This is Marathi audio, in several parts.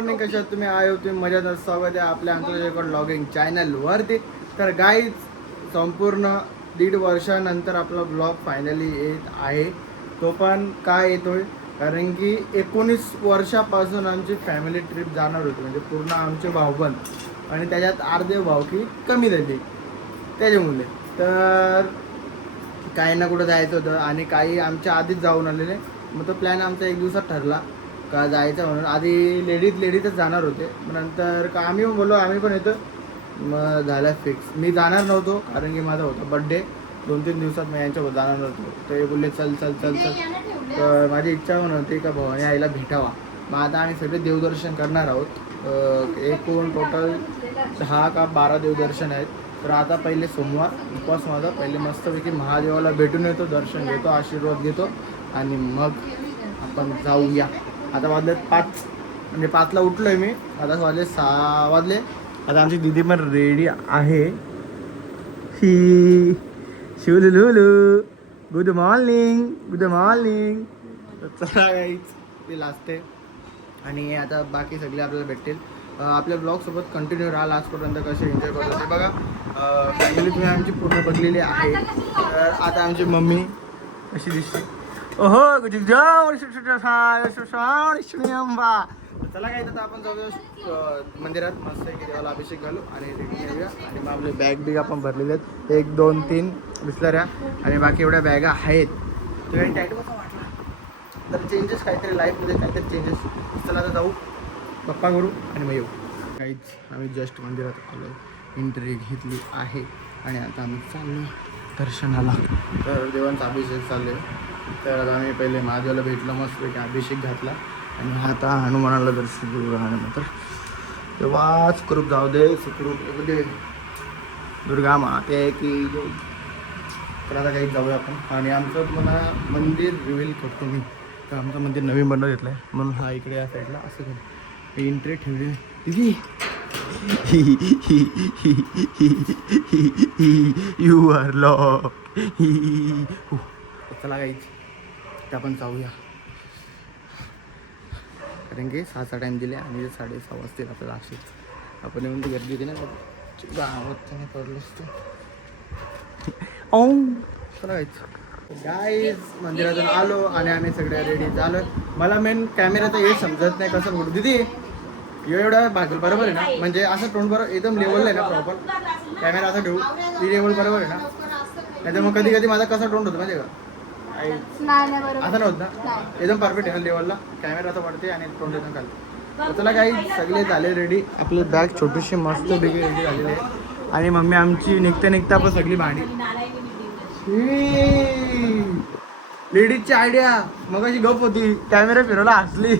मॉर्निंग, कशा आहात तुम्ही? आयो तुम्ही मजेत? स्वागत आहे आपल्या आंतरराष्ट्रीय व्लॉगिंग चॅनलवरती. तर गाईज संपूर्ण 1.5 वर्षानंतर आपला ब्लॉग फायनली येत आहे. तो पण काय येतोय कारण की 19 वर्षापासून आमची फॅमिली ट्रिप जाणार होती, म्हणजे पूर्ण आमचे भाऊबंद आणि त्याच्यात अर्धे भावकी कमी झाली त्याच्यामुळे. तर काही ना कुठं जायचं होतं आणि काही आमच्या आधीच जाऊन आलेले. मग तो प्लॅन आमचा एक दिवसात ठरला का जायचं म्हणून. आधी लेडीजच जाणार होते, मग नंतर का आम्ही पण बोललो आम्ही पण येतो. मग झालं फिक्स. मी जाणार नव्हतो कारण की माझा होता बड्डे 2-3 दिवसात, मी यांच्यासोबत जाणार नव्हतो. ते बोलले चल चल चल चल. तर माझी इच्छा पण होती का भवानी आईला भेटावा. मग आता आम्ही सगळे देवदर्शन करणार आहोत. एकूण टोटल 10 का 12 देवदर्शन आहेत. तर आता पहिले सोमवार उपवास माझा, पहिले मस्तपैकी महादेवाला भेटून येतो, दर्शन घेतो, आशीर्वाद घेतो आणि मग आपण जाऊया. आता वाजले 5, म्हणजे 5ला उठलो आहे मी, आता वाजले 6 वाजले. आता आमची दिदी पण रेडी आहे. ही शिवलुलुलू, गुड मॉर्निंग गुड मॉर्निंग. चला गाईच ती लाजते आणि आता बाकी सगळे आपल्याला भेटतील. आपल्या ब्लॉगसोबत कंटिन्यू राहा लास्टपर्यंत. कसे एन्जॉय करतो ते बघा. फॅमिली तुम्ही आमची पूर्ण बघलेली आहे. तर आता आमची मम्मी अशी दिसते. ओहो चला काय, आता आपण जाऊया मंदिरात, मस्त आहे की देवाला अभिषेक घालू आणि येऊया. आणि मग आपले बॅग बिग आपण भरलेले आहेत, 1 2 3 बिस्लऱ्या आणि बाकी एवढ्या बॅगा आहेत. तर टाईट कसा वाटला तर चेंजेस काहीतरी लाईफमध्ये, काहीतरी चेंजेस. चला आता जाऊ, गप्पा करू आणि मग येऊ. काहीच आम्ही जस्ट मंदिरात आलो, एंट्री घेतली आहे आणि आता आम्ही चाललो दर्शनाला. तर देवांचा अभिषेक चालू आहे. तर आता आम्ही पहिले महादेवाला भेटलो, मस्त एक अभिषेक घातला आणि आता हनुमानाला दर्शन घेऊ. हनुमान तेव्हाच सुखरूप जाऊ दे, सुखरूप येऊ दे, दुर्गा माते की. तर आता काही जाऊया आपण. आणि आमचं तुम्हाला मंदिर रिव्हील करतो मी. तर आमचं मंदिर नवीन बनवून घेतलं आहे म्हणून हा इकडे या साईडला असं करू एंट्री ठेवली. दिदी यू आर लॉक. चला गाईच तर आपण जाऊया कारण की 6चा टाईम दिले आणि 6:30 वाजतील आपल्याला. अशीच आपण येऊन ती गर्दी होती ना गावात पडलो असतो. चला गाईज मंदिरातून आलो आणि आम्ही सगळे रेडी झालो. मला मेन कॅमेराचं हे समजत नाही कसं बोलू. दिदी एवढा भागल बरोबर आहे ना, म्हणजे असं तोंड बरोबर एकदम लेवल आहे ना, प्रॉपर कॅमेरा असं ठेवू ती लेवल बरोबर आहे ना. नाहीतर मग कधी कधी माझा कसा तोंड होतो माहिती आहे का, असं नव्हतं ना, एकदम परफेक्ट आहे ना लेवलला. कॅमेरा असं वाढते आणि तोंड एकदम खाली. चला काही सगळे झाले रेडी. आपली बॅग छोटीशी मस्त बेगी रेडी झालेली आहे आणि मम्मी आमची निघता आपण सगळी भांडी. लेडीजची आयडिया मग अशी गप होती, कॅमेरा फिरवला हसली.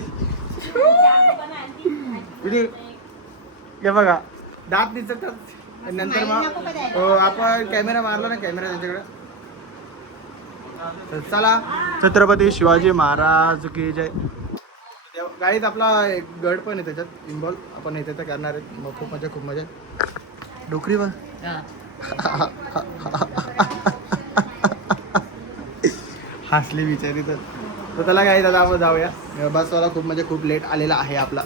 हे बघा दात दिसतात नंतर मग आपण कॅमेरा मारला ना, कॅमेरा त्यांच्याकडे. तर चला, छत्रपती शिवाजी महाराज की जय. गाडीत आपला एक गड पण आहे त्याच्यात इन्व्हॉल्व, आपण इथे तर करणार आहेत. मग खूप मजा डोकरीवर. हसली बिचारी. तर त्याला काही दादा आपण जाऊया. बसवाला खूप लेट आलेला आहे आपला,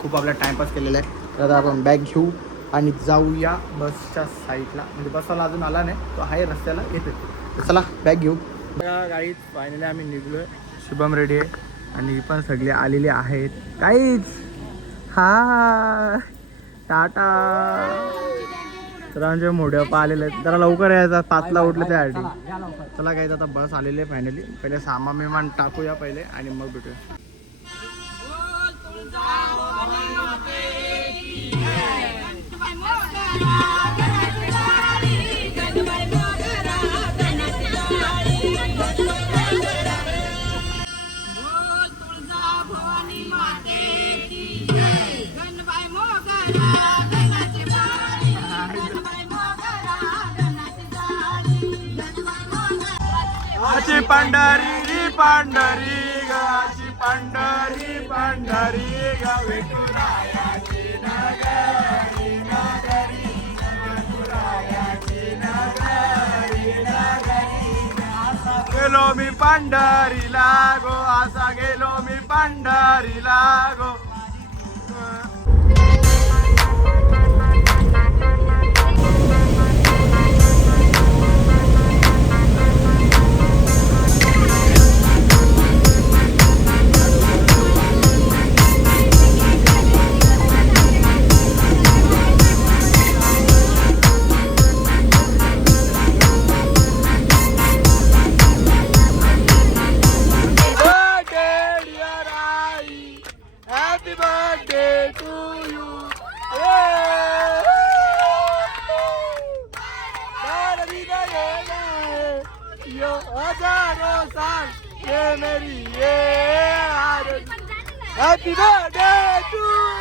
खूप आपला टाइमपास केलेला आहे. तर आता आपण बॅग घेऊ आणि जाऊया बसच्या साईडला. म्हणजे बसवाला अजून आला नाही, तो आहे रस्त्याला येते. तर चला बॅग घेऊ. गाईच फायनली आम्ही निघलो आहे. शुभम रेडी आहे आणि ही पण सगळे आलेले आहेत. काहीच हा टाटा. तर आमच्या मोठ्यापा आलेले आहेत. जरा लवकर यायचा, 5ला उठले त्यासाठी. चला काय, आता बस आलेली आहे फायनली. पहिले सामान विमान टाकूया पहिले आणि मग भेटूया. आची पंढरी पंढरी गाची पंढरी पंढरी गा विठुरायाची नगरी नगरी विठुरायाची नगरी नगरी. असा गेलो मी पंढरीला गो, असा गेलो मी पंढरीला गो. Happy birthday to you.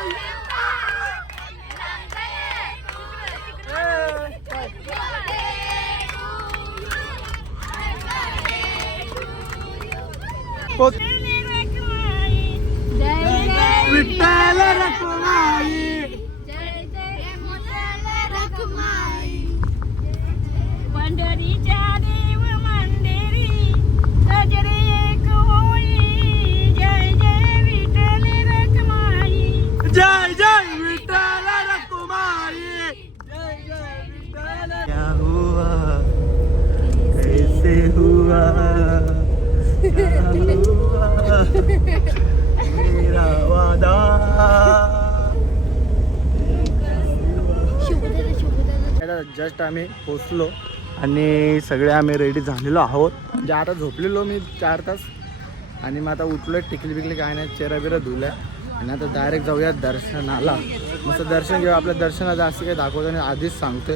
Vitthal Rakhumai पंढरीच्या देव मंदिरी सजरे एक होई जय जय विठ्ठल रखुमाई जय जय विठ्ठल रखुमाई जय जय विठ्ठल क्या हुआ कैसे हुआ क्या हुआ मेरा वादा जस्ट आम्ही पोचलो आणि सगळे आम्ही रेडी झालेलो आहोत. म्हणजे आता झोपलेलो मी 4 तास आणि मग आता उठलोय. टिकली बिकली काय नाही, चेहरा बिरा धुलाय आणि आता डायरेक्ट जाऊया दर्शनाला. मस्त दर्शन घेऊ. आपल्या दर्शनाला असं काही दाखवतो नाही आधीच सांगतोय,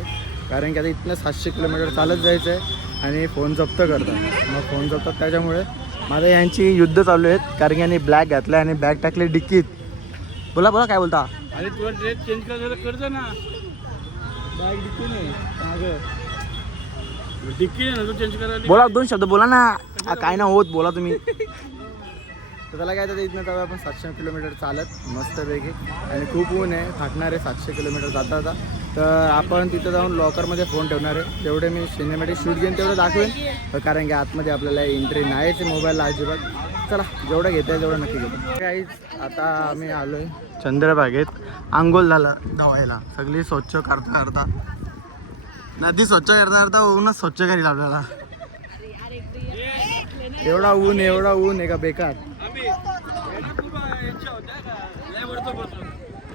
कारण की आता इथनं 700 किलोमीटर चालत जायचं आहे आणि फोन जप्त करतात. मग फोन जप्तात त्याच्यामुळे माझं यांची युद्ध चालू आहेत, कारण की यांनी ब्लॅक घातला आणि बॅग टाकले डिक्कीत. बोला बोला काय बोलता. अरे तुला ड्रेस चेंज करायला करतो ना. बॅग डिक्की नाही डिक्की आहे ना तू चेंज करायला. बोला 2 शब्द बोला ना. काय ना होत बोला तुम्ही. तर त्याला काय तर इथनं जाऊया आपण 700 किलोमीटर चालत मस्तपैकी आणि खूप ऊन आहे, फाटणार आहे 700 किलोमीटर जाता जाता. तर आपण तिथं जाऊन लॉकरमध्ये फोन ठेवणार आहे. तेवढे मी सिनेमॅटिक शूट घेईन तेवढं दाखवेन, कारण की आतमध्ये आपल्याला एंट्री नाहीच मोबाईलला अजिबात. चला जेवढं घेता येईल तेवढं नक्की घेतो. काहीच आता आम्ही आलो आहे चंद्रभागेत. आंघोळ झाला धावायला, सगळी स्वच्छ करता करता नदी स्वच्छ करता करता ऊनच स्वच्छ करील आपल्याला. एवढा ऊन आहे का बेकार.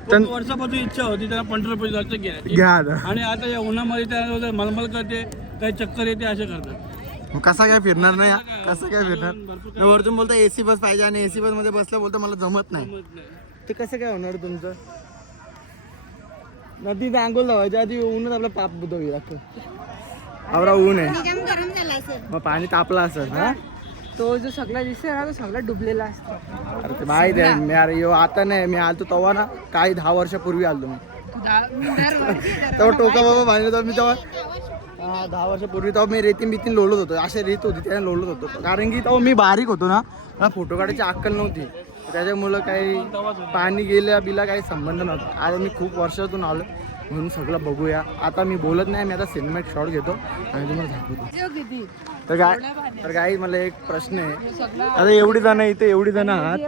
वर्षापासून इच्छा होती त्यांना पंढरपूर जायचं घ्या आणि आता या उन्हामध्ये त्या मलमल करते, काही चक्कर येते, असे करतात. कसा काय फिरणार नाही, कसं काय फिरणार. वरतून बोलता एसी बस पाहिजे आणि एसी बस मध्ये बसल्या बोलता मला जमत नाही. ते कसं काय होणार तुमचं. नदीत आंघोळ धावायच्या आधी ऊनच आपला पाप बुधवी लागतो. आवरा ऊन आहे, मग पाणी तापला असेल. हा तो जो सगळा दिसतोय ना तो सगळा डुबलेला असतो. अरे ते माहिती आहे मी. अरे यो आता नाही, मी आलतो तेव्हा ना काही 10 वर्षापूर्वी आलो मी. तेव्हा टोका बाबा बांधले तेव्हा मी तेव्हा 10 वर्षापूर्वी तेव्हा मी रेतीन बितीन लोळत होतो. असे रेत होती त्याने लोळत होतो, कारण की तेव्हा मी बारीक होतो ना, मला फोटो काढायची अक्कल नव्हती. त्याच्यामुळं काही पाणी गेल्या बिला काही संबंध नव्हता. आज मी खूप वर्षातून आलो म्हणून सगळं बघूया. आता मी बोलत नाही, मी आता सिनेमॅटिक शॉट घेतो आणि तुम्हाला दाखवतो. तर काय मला एक प्रश्न आहे. आता एवढी जण इथे एवढी जण आहात,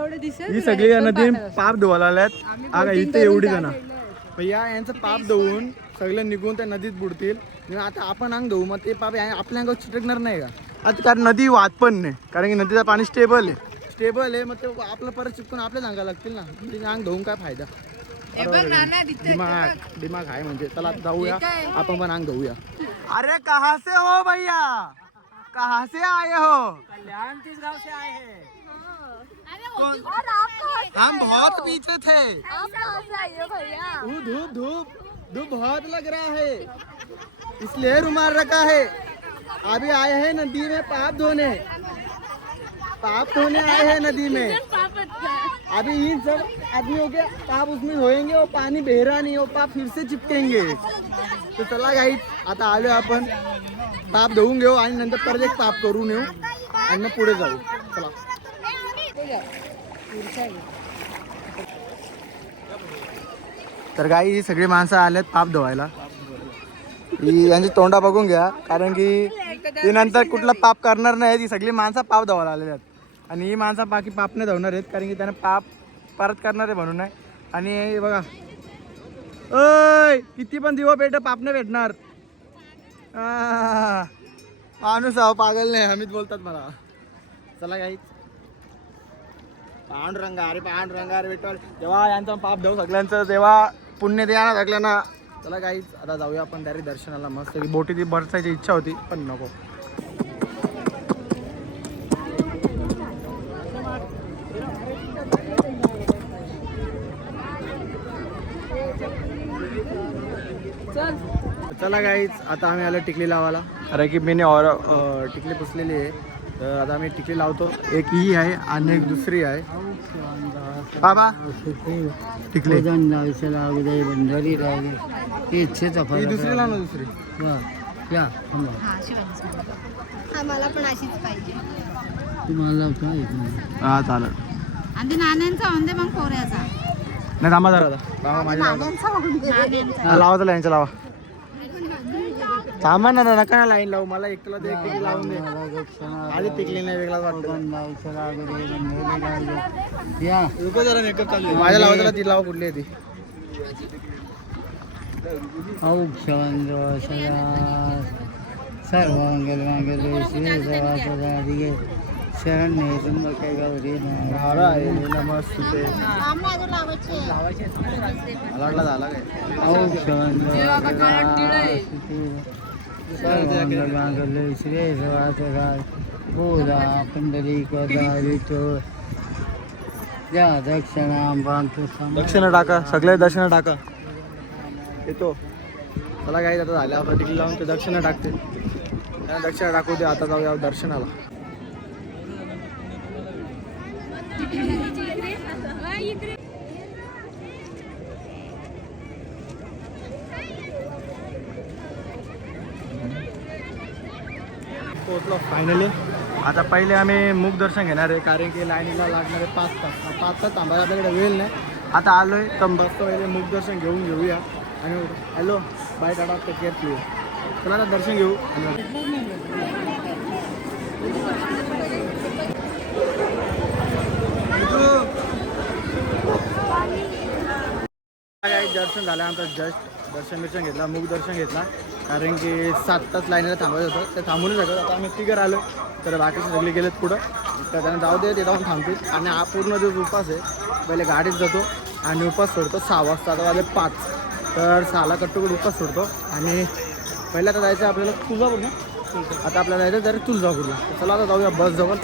ही सगळी नदी पाप धुवायला आल्यात. आता इथे एवढी जण भैया यांचं पाप धुवून सगळे निघून त्या नदीत बुडतील. आता आपण अंग धुवू, मग ते पाप आपल्या अंगावर चिटकणार नाही का. आता कारण नदी वाहत पण नाही, कारण की नदीचं पाणी स्टेबल आहे. मग ते आपलं परत चिटकून आपल्याच अंगाला लागतील ना. म्हणजे अंग धुवून काय फायदा. दिमाग आहे म्हणजे. चला जाऊया आपण पण अंग धुवूया. अरे कहाँ से हो भैया, कहाँ से आए हो. कल्याण किस गांव से आए हैं. हम बहुत पीछे थे. धूप धूप बहुत लग रहा है, इसलिए रुमाल रखा है. अभी आए हैं नदी में पाप धोने आए हैं नदी में. अभी इन सब आदमियों के पाप उसमें होएंगे, वो पानी बह रहा नहीं, वो पाप फिर से चिपकेंगे. तो चला गाईड आता आलो आपण, पाप धुवून घेऊ आणि नंतर परत एक पाप करून येऊ आणि मग पुढे जाऊ. चला. तर गाई ही सगळी माणसं आलेत पाप धुवायला. यांची तोंडा बघून घ्या, कारण की ती नंतर कुठला पाप करणार नाही. ती सगळी माणसं पाप धुवायला आलेली आहेत आणि ही माणसं बाकी पाप नाही धुवणार आहेत, कारण की त्यांना पाप परत करणार आहे म्हणून नाही. आणि हे बघा ओय किती पण दिवा पेट पापणे भेटणार. माणूस आहो पागल नाही अमित बोलतात मला. चला गाईच पांडुरंगा अरे पांडुरंगा अरे विठ्ठल जेव्हा यांचा पाप देऊ सगळ्यांचं तेव्हा पुण्य द्या ना सगळ्यांना. चला गाईच आता जाऊया आपण डायरेक्ट दर्शनाला. मस्त बोटीत बसायची इच्छा होती पण नको. चला गाईच आता आम्ही आलो टिकली लावायला. अरे की मी टिकली पुसलेली आहे तर आता आम्ही टिकली लावतो. एक ही आहे आणि एक दुसरी आहे. बाबा टिकली ही दुसरी लाव ना दुसरी. मला पण अशीच पाहिजे. हा चालेल. आणि नाण्यांचा म्हणजे मग पोऱ्याचा नाही थांबा जरा थांबा माझ्या लावा यांच्या लावा. थांबा ना नका ना लाईन लावू. मला एकट्याला ते एक टिकली लावून दे. आधी टिकली नाही वेगळाच वाटतं. जरा मेकअप चालू माझ्या लावायला ती लावा. कुठली आहे ती. नमस्ते मला झाला दक्षिणा टाका सगळे दक्षिणा टाका येतो. चला काही आता झालं आपण टिकली लावून ते दक्षिणा टाकते. दक्षिणा टाकू दे. आता जाऊया दर्शनाला. पोहोचलो फायनली. आता पहिले आम्ही मुख दर्शन घेणार आहे कारण की लाईनीला लागणारे 5 तास थांबायला आपल्याकडे वेळ नाही. आता आलोय तर बसतो पहिले मुख दर्शन घेऊया आणि हॅलो बाय टाटा केअर घेऊ. चला आता दर्शन घेऊ. दर्शन झाल्यानंतर जस्ट दर्शन घेतला मुख दर्शन घेतला कारण की 7 तास लाईनीला थांबायचं होतं. ते थांबून शकत. आता आम्ही तिघं आलो तर बाकीचे सगळे गेलेत पुढं. तर त्यांना जाऊ दे ते जाऊन थांबतील. आणि हा पूर्ण जो उपास आहे पहिले गाडीत जातो आणि उपास सोडतो 6 वाजता. आता वाजले 5 तर 6ला कट्टुकड उपास सोडतो. आणि पहिलं आता जायचं आपल्याला तुळजापूर ना. आता आपल्याला जायचं डायरेक्ट तुळजापूरला. चला आता जाऊया बस जवळ.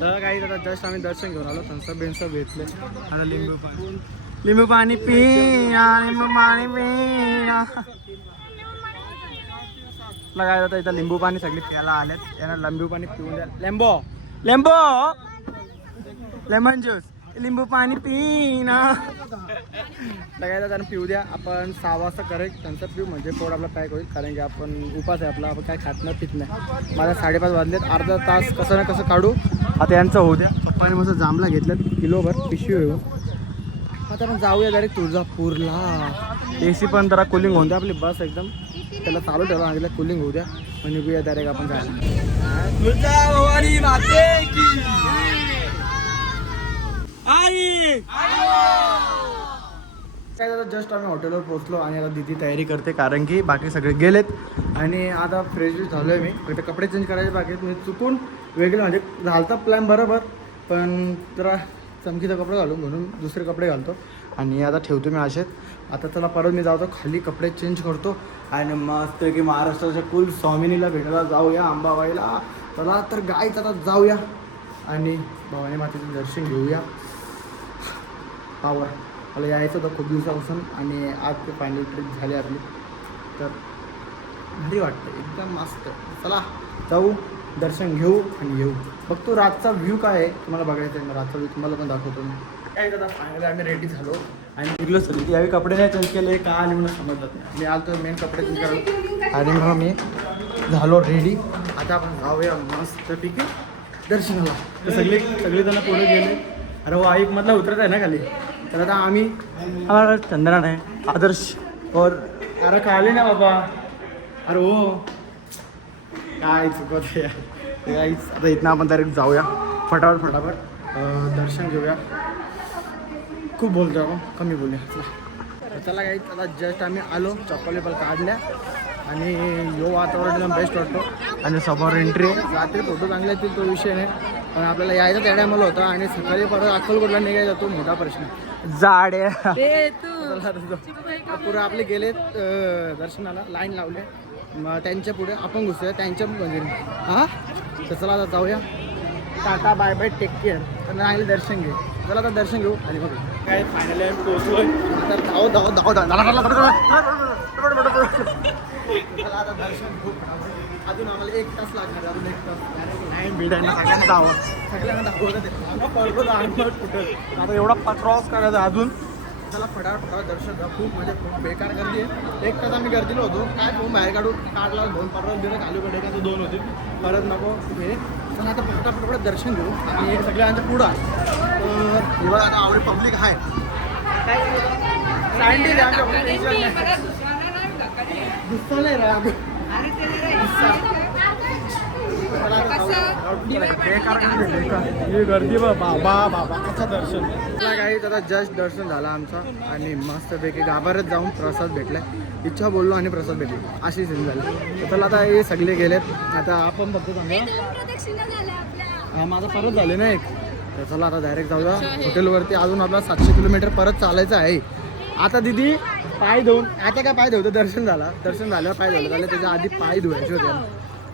तर काही आता जस्ट आम्ही दर्शन घेऊन आलो. थम्सअप बिन्सअप घेतले. आता लिंबू पाणी पिना लिंबू पाणी पिना. काय जातं इथं लिंबू पाणी सगळे प्यायला आलेत. यांना लिंबू पाणी पिऊन द्या. लेंबो लेमन ज्यूस लिंबू पाणी पिना लगायला त्यांना पिऊ द्या. आपण 6 वाजता करेक्ट त्यांचं पिऊ म्हणजे पोट आपला पॅक होईल कारण की आपण उपास आहे आपला. आपण काय खात नाही पित नाही. मला 5:30 वाजलेत. अर्धा तास कसं ना कसं काढू. आता यांचं होऊ द्या. पप्पाने मस्त जांभला घेतल्यात किलोभर पिशवी येऊ. आता आपण जाऊया डायरेक्ट तुळजापूरला. AC पण जरा कुलिंग होऊन द्या आपली बस एकदम. त्याला चालू ठेवा सांगितलं कुलिंग होऊ द्या म्हणजे निघूया डायरेक्ट आपण जायला. तुळजाभवानी माते की आई. काय आता जस्ट आम्ही हॉटेलवर पोहोचलो आणि आता दिदी तयारी करते कारण की बाकी सगळे गेलेत. आणि आता फ्रेश झालो आहे मी. फक्त कपडे चेंज करायचे बाकी आहेत. म्हणजे चुकून वेगळे म्हणजे घालता प्लॅन बरोबर पण जरा चमकीचा कपडे घालून म्हणून दुसरे कपडे घालतो. आणि आता ठेवतो मी असेच. आता चला परत मी जातो खाली कपडे चेंज करतो आणि मस्त की महाराष्ट्राच्या कुल स्वामिनीला भेटायला जाऊया अंबाबाईला. चला तर गाईच आता जाऊया आणि भवानी मातेचं दर्शन घेऊया. पावर मला यायचं होतं खूप दिवसापासून आणि आज ते फायनल ट्रिप झाली आपली. तर भारी वाटतं एकदम मस्त. चला जाऊ दर्शन घेऊ आणि येऊ. बघतो रातचा व्ह्यू काय आहे तुम्हाला बघायचं आहे. रातचा व्ह्यू तुम्हाला पण दाखवतो मी. काय दादा फायनली आम्ही रेडी झालो आणि निघलो सगळी. यावेळी कपडे नाही चेंज केले का आले म्हणून समजत नाही. मी आलो तर मेन कपडे चेंज करायला आणि मग मी झालो रेडी. आता आपण जाऊया मस्तपैकी दर्शनाला. तर सगळेजण पुढे गेले. अरे हो आई मधला उतरत आहे ना खाली. तर आता आम्ही आम्हाला चंद्रन आहे आदर्श और अरे खाली ना बाबा. अरे हो काय चुकत आहे काहीच. आता इथनं आपण डायरेक्ट जाऊया फटाफट दर्शन घेऊया. खूप बोलतो आपण, कमी बोलूया. चला काही आता जस्ट आम्ही आलो, चप्पल काढल्या आणि यो वातावरण एकदम बेस्ट वाटतो. आणि समोर एंट्री आहे. रात्री फोटो चांगले येतील तो विषय नाही, पण आपल्याला यायचं त्या टायमाला होता आणि सकाळी परत अक्कलकोटला निघायचा तो मोठा प्रश्न. जाडे पुढे आपले गेले दर्शनाला, लाईन लावले, मग त्यांच्या पुढे आपण घुसूया त्यांच्या मंदिर. हां तर चला आता जाऊया. Tata bye bye, take care. तर नाही दर्शन घे. चला आता दर्शन घेऊ आणि बघू काय फायनली आम्ही पोहोचलोय. तर धाव धाव धाव धाव चला आता दर्शन खूप अजून आम्हाला 1 तास लागणार. अजून 1 तास लाईन भेटायला सगळ्यांना धावत, सगळ्यांना धावत पडलो तर कुठं आता एवढा क्रॉस करायचा अजून. चला फटाफट दर्शन घ्या. खूप म्हणजे खूप बेकार गर्दी आहे. 1 तास आम्ही गर्दीलो होतो, काय फोन बाहेर काढला 2 परवा दिवस खाली पडे का 2 होते परत नको हे. चला आता फटाफट दर्शन घेऊ आणि सगळ्यांच्या पुढं तर हे बघा आता आवडे पब्लिक आहे. नाही रा गर्दी बाबा बाबा कसं दर्शन. काही आता जस्ट दर्शन झालं आमचं आणि मस्तपैकी गाभाऱ्यात जाऊन प्रसाद भेटलाय. इच्छा बोललो आणि प्रसाद भेटली अशी सीन झाली. तर आता हे सगळे गेलेत. आता आपण बघतो सांगा माझं परत झाले ना एक. तर चला आता डायरेक्ट जाऊया हॉटेलवरती. अजून आपला 700 किलोमीटर परत चालायचं आहे. आता दिदी पाय धुवून, आता काय पाय धुवतं, दर्शन झालं, दर्शन झाल्यावर पाय धुवलं त्याच्या आधी पाय धुवायचे होते.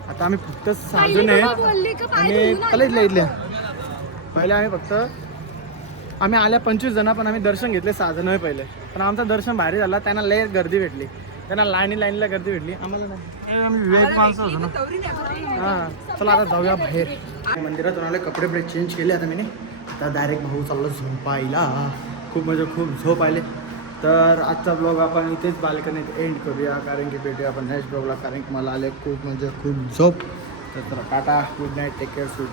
आता आम्ही फक्त 6 जण आहेत आणि कलेजला इथल्या. पहिले आम्ही फक्त आम्ही आल्या 25 जण, पण आम्ही दर्शन घेतले 6 जण पहिले. पण आमचं दर्शन भारी झाला. त्यांना लय गर्दी भेटली, त्यांना लाईनीला गर्दी भेटली, आम्हाला नाही. आम्ही विवेक माणसं होतो ना. हां चला आता जाऊया बाहेर. मंदिरातून आले, कपडे बिपडे चेंज केले. आता मी आता डायरेक्ट भाऊ चाललो झोपायला. खूप म्हणजे खूप झोप आले. तर आजचा ब्लॉग आपण इथेच बाल्कनीत एंड करूया, कारण की भेटूया आपण नेक्स्ट ब्लॉगला. कारण की मला आले खूप म्हणजे खूप झोप. तर tata, good night, take care, sweet.